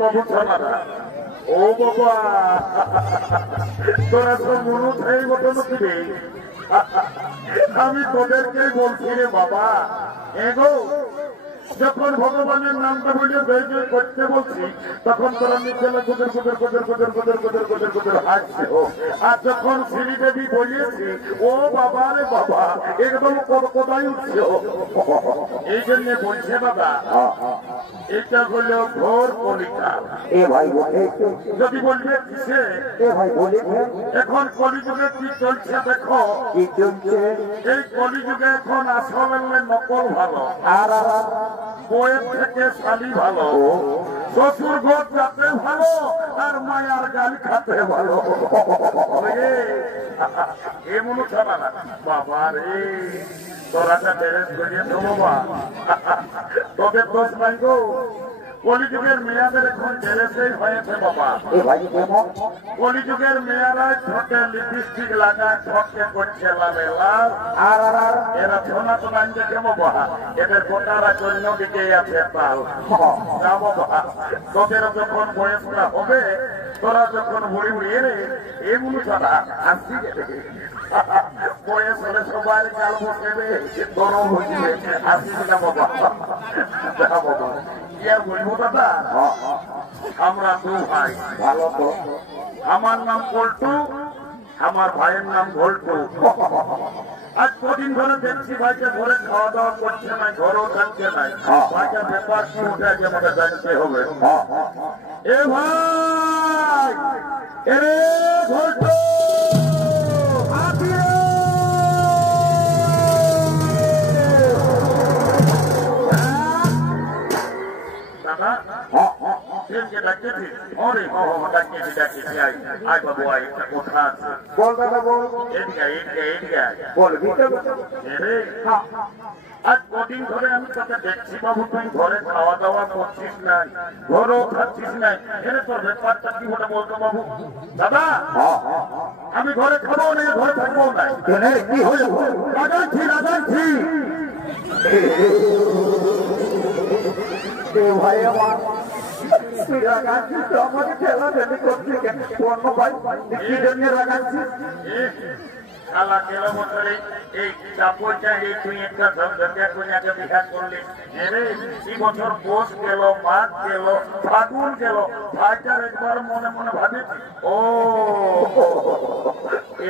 বাবু ছানারা ও বাবা তোরা তো মনে হয়ে ঘটন কি আমি তোদেরকে বলছি রে বাবা এগো যখন ভগবানের নামটা বলে জয় জয় করতে বলছি তখন তোরা নিচেলা গোদের গোদের গোদের গোদের গোদের গোদের গোদের গোদের হাসছে আর যখন শ্রীদেবী বলিয়েছি ও বাবা রে বাবা একদম কোথায় উঠছে এই জন্য বলছে বাবা এটা হলো ঘোর কলিকা এ ভাই বলে যদি বলবে কিসে এ ভাই বলে এখন কলিযুগে কি চলছে দেখো কি চলছে এই কলিযুগে এখন আসলে নকল ভালো আর বইয়ের থেকে শালি ভালো শ্বশুর ঘর যাতে ভালো আর মায়ার গাল খাতে ভালো এমন খানা না বাবা রে তোরা যা ড্রেস করিয়ে তো বাবা তোদের দোষ নাই গো কলিযুগের মেয়াদের এখন ড্রেসেই হয়েছে বাবা কলিযুগের মেয়েরা ঠোঁটে লিপস্টিক লাগায় ঠোঁটে করছে লালে লাল আর এরা সোনা তো নাই দেখে বাবা এদের গোটারা জন্য দিকে আছে তাল না বাবা তোদের যখন বয়সটা হবে তোরা যখন বুড়ি বুড়ি এলে এমন ছাড়া আসি বয়স হলে সবাই গাল বসেবে গরম হইবে আসি না বাবা বাবা কি আর বলবো দাদা আমরা দু ভাই ভালো তো আমার নাম পল্টু আমার ভাইয়ের নাম ভল্টু আজ কদিন ধরে দেখছি ভাইকে ঘরে খাওয়া দাওয়া করছে না ঘরেও থাকছে না ভাইকে ব্যাপার কি উঠে আগে আমাকে জানতে হবে এ ভাই এরে ভল্টু দাদা আজ কদিন ধরে আমি তোকে দেখছি বাবু তুই ঘরে খাওয়া দাওয়া করছিস নাই ঘরেও খাচ্ছিস নাই এনে তোর ব্যাপারটা কি ওটা বলতো বাবু দাদা আমি ঘরে খাবো না ঘরে থাকবো না কি হলো রাজাচ্ছি রাজাচ্ছি ভাই আমার আমাকে খেলা ফেলে করছে কেন অন্য ভাই কি জন্য রাখাচ্ছি শালা গেল বছরে এই কাপড়টা এই তুই একটা ধরকে বিঘা করলি এই বছর পোষ গেল মাঘ গেল ফাগুন গেল ভাইটার একবার মনে মনে ভাবি ও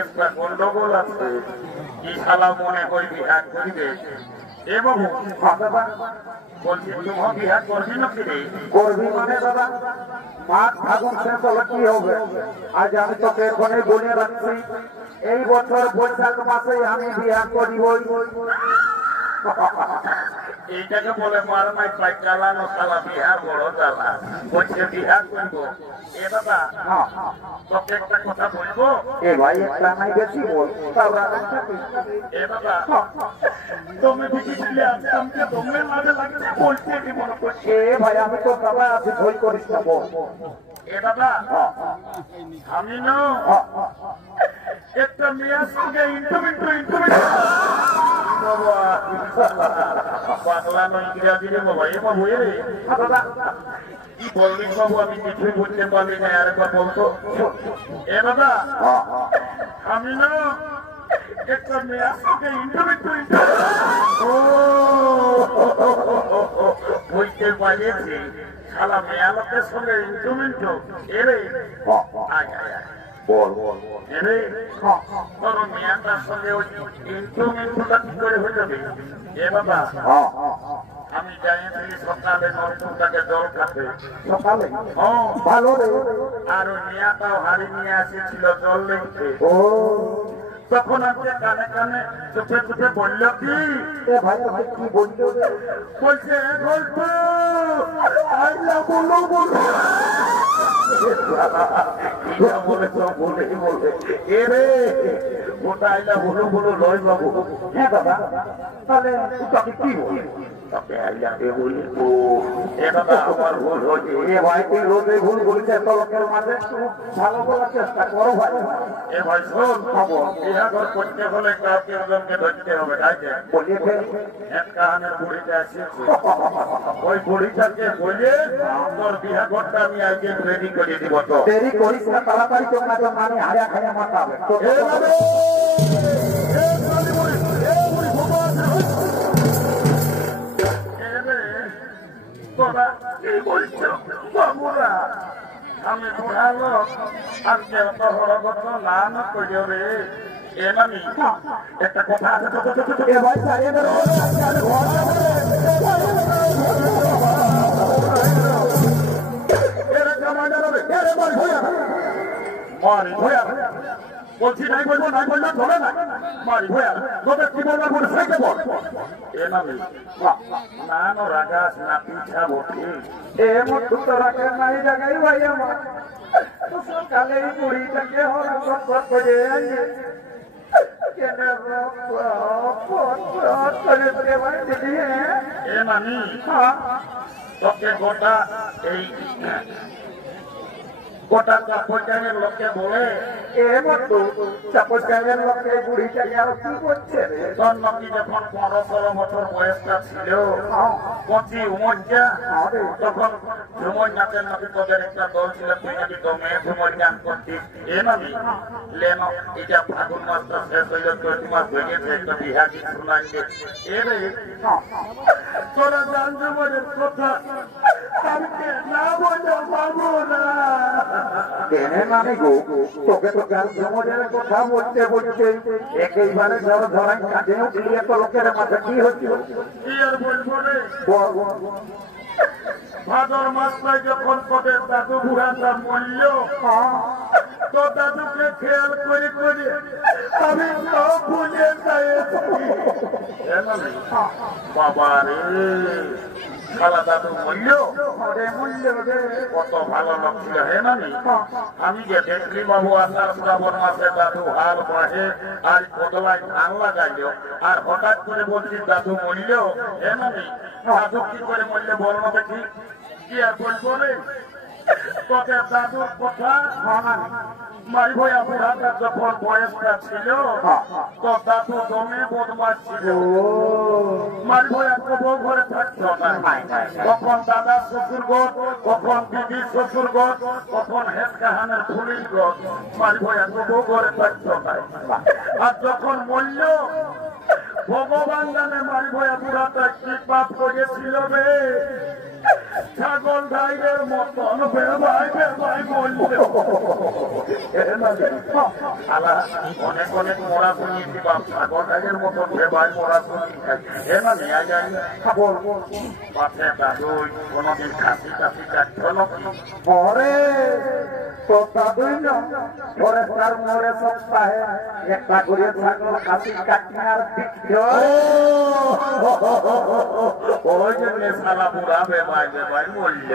একটা গন্ডগোল আছে কি শালা মনে করি বিঘা করিবে এ বাবু বলছি তোমার বিঘা করবি না কি করবি মানে দাদা মাঘ ফাগুন শেষ হলে কি হবে আজ আমি তোকে এখানে বলে রাখছি এই বছর বৈশাখ মাসে আমি বিয়া করিব এইটাকে বলে মারমাই পাই চালানো শালা বিহার বড় চালা বলছে বিহার করবো এ দাদা তোকে একটা কথা বলবো এ ভাই একটা নাই বেশি বল এ দাদা তুমি বুঝিছিলে আজকে আমাকে দমে মাঝে লাগছে বলছে কি মনে করছে এ ভাই আমি তো দাদা আছি ভুল করিস না বল এ দাদা আমি না একটা মেয়ের সঙ্গে বাংলা নয় ইংরাজি রে বাবা এ বাবু রে কি বলবি বাবু আমি কিছুই বুঝতে পারলি না আরেকবার বলতো এ দাদা আমি না একটা মেয়ের সঙ্গে বুঝতে পারিয়েছি শালা মেয়া লোকের সঙ্গে ইন্ট্রুমেন্ট এরে আয় আয় আয় বল বল তোর মেয়াটার সঙ্গে ওই ইন্ট্রুমেন্টটা কি করে হয়ে যাবে এ বাবা আমি যাইছি সকালে নরপুরটাকে জল খাতে সকালে ভালো রে আর ওই মেয়াটাও হাড়ি নিয়ে আসেছিল জল লেগতে ও তখন আমাকে কানে কানে চোখে চোখে বলল কি ভাই কি বলছো বলছে গল্প আইলা বলো বলো বলে তো বলে বলে এ রে ওটা আইলা বলো বলো লয় বাবু হ্যাঁ দাদা তাহলে তোকে কি বলে তবে আইয়াতে বলি ও এটা তো আমার ভুল হয়েছে। এ ভাই তুই রোজে ভুল বলছে, এত লোকের মাঝে একটু ভালো বলার চেষ্টা করো ভাই। এ ভাই শোন, বিয়া ঘর করতে হলে কাউকে ওজনকে ধরতে হবে, তাই যে বলিয়ে ফেল। এক কাহানের বুড়িটা এসেছে, ওই বুড়িটাকে বলে তোর বিয়া ঘরটা আমি আজকে রেডি করে দিব। তো দেরি করিস না, তাড়াতাড়ি তোর না তো মানে হারিয়া খাইয়া মাতাবে। তোরা কি বলছো বাবুরা? আমি বুড়া লোক আর কেউ তো হরগত না না করিও রে। এ নামি একটা কথা আছে, এ ভাই চালিয়ে ধরো, মারি ভয়া বলছি নাই বলবো, নাই বললে ধরে না মারি ভয়া তোদের কি বলবো বলে ফেঁকে বল। এ নামি না না রাগাস না পিছা বটি এমন তো রাখে নাই জায়গায় ভাই আমার। তো সকালে এই বুড়িটাকে হরকত করে এ নামি তোকে গোটা এই গোটা চাপের লোককে বলে বুড়িটাকে আর কি করছে রে? তোর নাকি যখন 15-16 বছর বয়সটা ছিল, কচি উমরটা, তখন ঝুমর নাচের নাকি তোদের একটা দল ছিল, তুই নাকি তো মেয়ে ঝুমর গান করতিস। এ নামি লেন এটা ফাগুন মাসটা শেষ হইল, চৈত মাস ভেঙেছে, একটা বিহা গীত শোনাচ্ছে। এরে তোরা গান ঝুমরের কথা আমাকে না বলে পাবো না। তোকে তো গান জমজের কথা বলতে বলতে একেবারে ধর ধরাই কাজে উঠলি, এত লোকের মাঝে কি হচ্ছে? কি আর বলবো রে, ভাদর মাসটায় যখন তোদের দাদু বুড়াটা মরল, তো দাদুকে খেয়াল করে করে আমি সব বুঝে যাই। বাবা রে, খালা দাদু মরল, কত ভালো লোক ছিল। হে নানি আমি যে দেখলি বাবু আসার শ্রাবণ মাসে দাদু হাল বাহে আর কোদলায় ধান লাগাইল, আর হঠাৎ করে বলছি দাদু মরল। হে নানি দাদু কি করে মরলে বল না দেখি? কি আর বলবো রে, তোকে দাদুর কথা মারি ভয়া বুড়াটা যখন বয়সটা ছিল, তো দাদু দমে বদমাস ছিল, মারি ভয়া বউ ঘরে থাকতো না। কখন দাদা শ্বশুর ঘর, কখন দিদি শ্বশুর ঘর, কখন হেড কাহানের ফুলির ঘর, মারি ভয়া বউ ঘরে থাকতো না। আর যখন মরল, ভগবান জানে মারি ভয়া বুড়াটা কি পাপ করেছিল রে, ছাগল গাইয়ের মতন বেবাই বেবাই বলল। অনেক অনেক মরা শুনিয়েছি বাপ, ছাগল গাইয়ের মতন বেবাই মরা শুনি। এ না নিয়ে যাই পাশে দাদু কোনদিন খাসি টাসি কাটতো নাকি? পরে তো দাদুই না ফরেস্টার মোড়ে সপ্তাহে একটা করে ছাগল কাশি কাটি আর ওই জন্য সারা বুড়া বেবাই বেবাই বলল,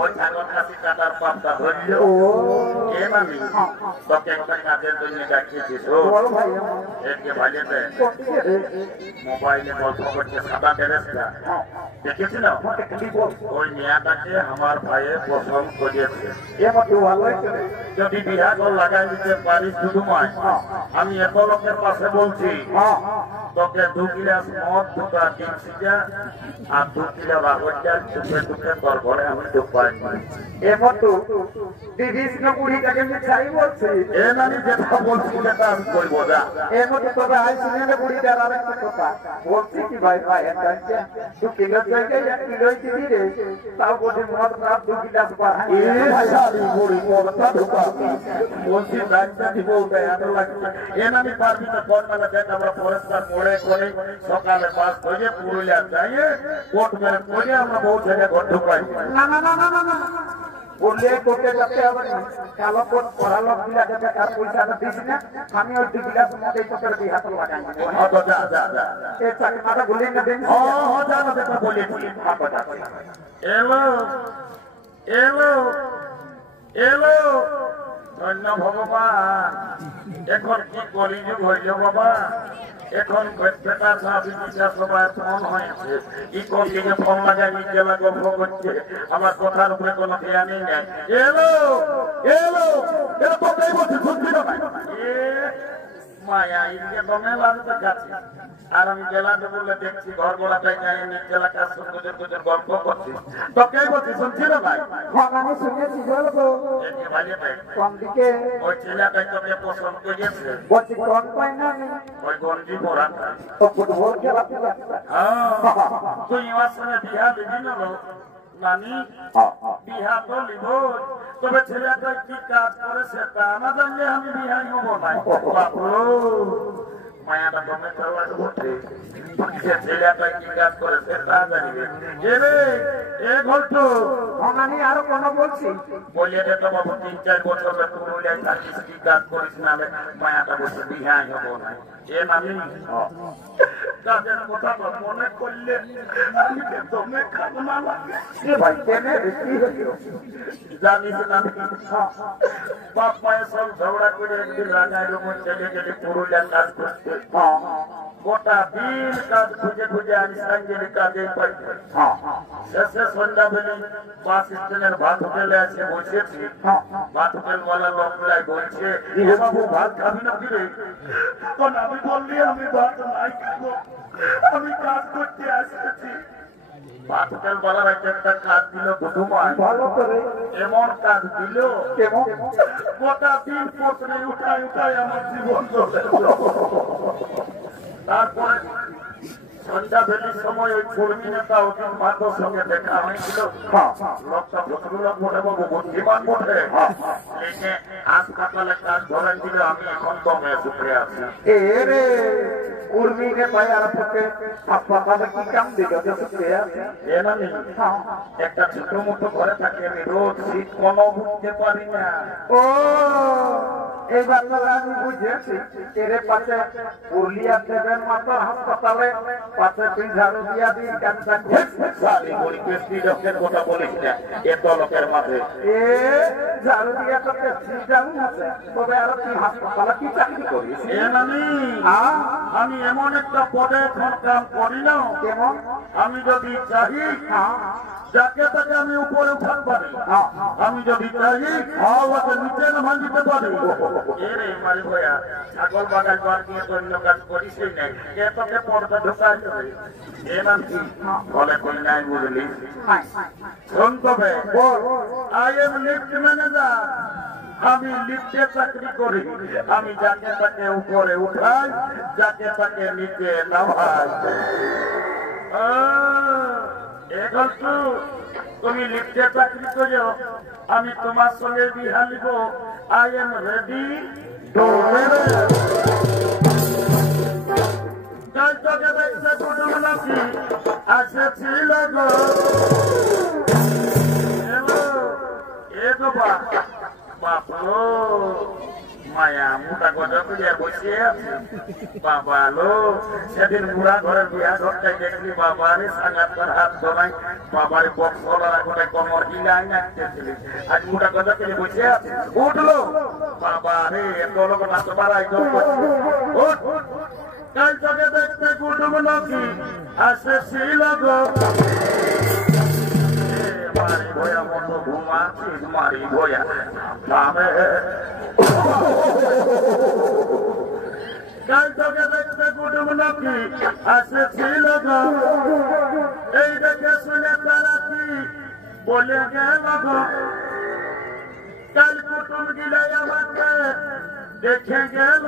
ওই ছাগল খাসি কাটার পাপটা ধরল। এ নামি তোকে একটা কাজের জন্য ডাকিয়েছিস, একে ভাইয়েতে মোবাইলে গল্প করছে সাদা ড্রেসটা দেখেছিল, ওই মেয়াটাকে আমার ভাইয়ে পছন্দ করেছে। যদি বিহা ঘর লাগাই দিতে পারিস শুধু মায়, আমি এত লোকের পাশে বলছি তোকে 2 গিলাস মদ, 2টা ডিম সিজা আর 2 কিলো রাগর চাল চুপে চুপে তোর ঘরে আমি ঢুকাই। এ নানি যেটা বলছি সেটা আমি করবো না। বলছি কি ভাই ভাই 2 কিলো জায়গায় 1 কিলো দিবি রে, তাও বলছি মদ রাত 2 গিলাস বলছি দায়িত্ব দিব, এত লাগছে। এ নানি পারবি তো কোন মেলা দেখ, আমরা পরিষ্কার করে করে সকালে 5 বাজে পুরুলিয়া যাইয়ে কোর্ট মেরে করে আমরা বহু জায়গায় ঘর ঢুকাই। না না না না না না বললে কোর্টে যেতে হবে না, কালো কোর্ট পড়া লোক গুলা যাবে, তার পয়সাটা দিস না, আমি ওই 2 গিলাস মধ্যে তোদের বিহাত লাগাই দেবো। যা যা যা এই চাকরিটা বলি না দিন। যা না দেখা বলেছি। এলো এলো এলো, ধন্য ভগবান, এখন কি কলিযুগ হইল বাবা। এখন বেটা সাবিটা সবাই ফোন হয়েছে কি কোন দিকে ফোন লাগাই নিজেলা গল্প করছে আমার কথার উপরে কোনো ধ্যানই নেই এলো এলো এলো তো তাই বলছি শুনছি না মায়া ইনকে দমে লাগতে যাচ্ছে আর আমি জেলাতে বলে দেখছি ঘর গোলাটাই যাই জেলা কাজ গুজর গুজর গল্প করছি তো কে বলছি শুনছি না ভাই আমি শুনেছি বলবো কোন দিকে ওই ছেলেটাই তোকে পছন্দ করেছে বলছি কোন পাই না ওই গঞ্জি পরা তো ফুটবল খেলাতে তুই আমার সঙ্গে বিহা দিবি না নানি বিহা তো লিব তবে ছেলেটা কি কাজ করেছে তা না জানলে আমি বিহাই হবো না বাবু মায়াটা দমে চালা ঘটে ছেলেটা কি কাজ করেছে তা জানিবে এ ঘটু আমি আরো কোন বলছি বলিয়ে দে তো বাবু 3-4 বছর পুরুলিয়ায় থাকিস কি কাজ করিস নালে মায়াটা বসে বিহাই হবো না এ নামি কাজের কথা মনে করলে আমি দমে খাবো না লাগে ভাই কেনে কি হলো জানিস না বাপ মায়ের সব ঝগড়া করে একদিন রাজায় লোক চলে গেলে পুরুলিয়ার কাজ করতে গোটা দিন কাজ খুঁজে খুঁজে আমি সাইকেলের কাজে পাই শেষে সন্ধ্যা বেলে বাস স্ট্যান্ডের ভাত হোটেলে এসে বসেছি ভাত হোটেল ওয়ালা লোকগুলাই বলছে বাবু ভাত খাবি না ফিরে তখন আমি বললি আমি ভাত নাই খাবো আমি কাজ করতে আসতেছি ভাত হোটেল ওয়ালার একটা কাজ দিল দুধুমায় ভালো করে এমন কাজ দিল কেমন গোটা দিন পত্রে উঠাই উঠাই আমার জীবন চলে তারপরে সন্ধ্যা বেলির সময় ওই কর্মী নেতা অতীন মাহাতোর সঙ্গে দেখা হয়েছিল লোকটা ভদ্রলোক বটে বাবু বুদ্ধিমান বটে লিখে হাসপাতালে কাজ ধরেন দিল আমি এখন দমে সুখে আছি রে উর্মি ने भाई আর পক্ষে হাসপাতালে কি কাম দিলো যে সুখে আছে এ নানি একটা ছোট মোটো ঘরে থাকে আমি রোজ শীত কোনো বুঝতে পারি না ও এই বাচ্চারা আমি বুঝেছি এর পাশে পুরুলিয়া দেবেন মাত্র হাসপাতালে পাশে তুই ঝাড়ু দিয়া দিই ক্যান্সার সারি বলি পেস্টি ডক্টর কথা বলিস না এত লোকের মাঝে এ ঝাড়ু দিয়া তো পেস্টি ঝাড়ু আছে তবে আর তুই হাসপাতালে কি চাকরি করিস এ নানি আমি এমন একটা পদে এখন কাম করি না কেমন আমি যদি চাই যাকে তাকে আমি উপরে উঠাতে পারি আমি যদি চাই ওকে নিচে নামান দিতে পারি এরে মারি ভয়া ছাগল বাগান বার দিয়ে অন্য কাজ করিস নাই কে তোকে পর্দা ঢোকাই দেবে এ নাকি বলে কই নাই বুঝলি শোন তবে আই এম লিফট ম্যানেজার আমি লিফটে চাকরি করি আমি যাকে তাকে উপরে উঠাই যাকে তাকে নিচে নামাই এখন তুমি লিফটে চাকরি করো আমি তোমার সঙ্গে বিহা নিব আই এম রেডি টু আসেছিল গো এ গো বাপলো মায়া মোটা গজা করে বসে আছে বাবা লো সেদিন বুড়া ঘরের বিয়া ঘরটাই দেখলি বাবারে সাঙ্গাতার হাত ধরাই বাবারে বক্সলারা গোটাই কমর হিলাই নাচতেছিলি আজ মোটা গজা করে বসে আছে উঠলো বাবারে এত লোক নাচ বাড়াই জল করছে উঠ কাল তোকে দেখতে কুটুম নাকি আসেছিল গো মারি ভয়া মতো ঘুমাচ্ছিস মারি ভয়া কাল তোকে দেখতে কুটুম নাকি আসেছিল গো এই দেখে শুনে তারাতি বলে গেল গো কাল কুটুম গিলাই আমাকে দেখে গেল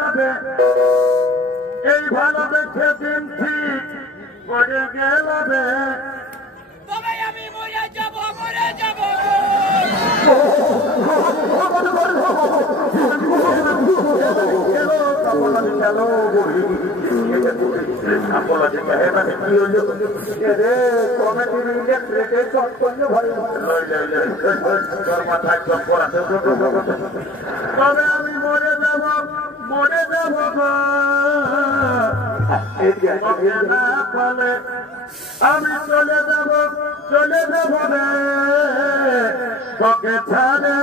এই ভালো দেখে দিন ঠিক করে গেল তবে আমি মরে যাব মরে যাব তবে আমি মরে যাব না পালে আমি চলে যাব রে তোকে ছাড়ে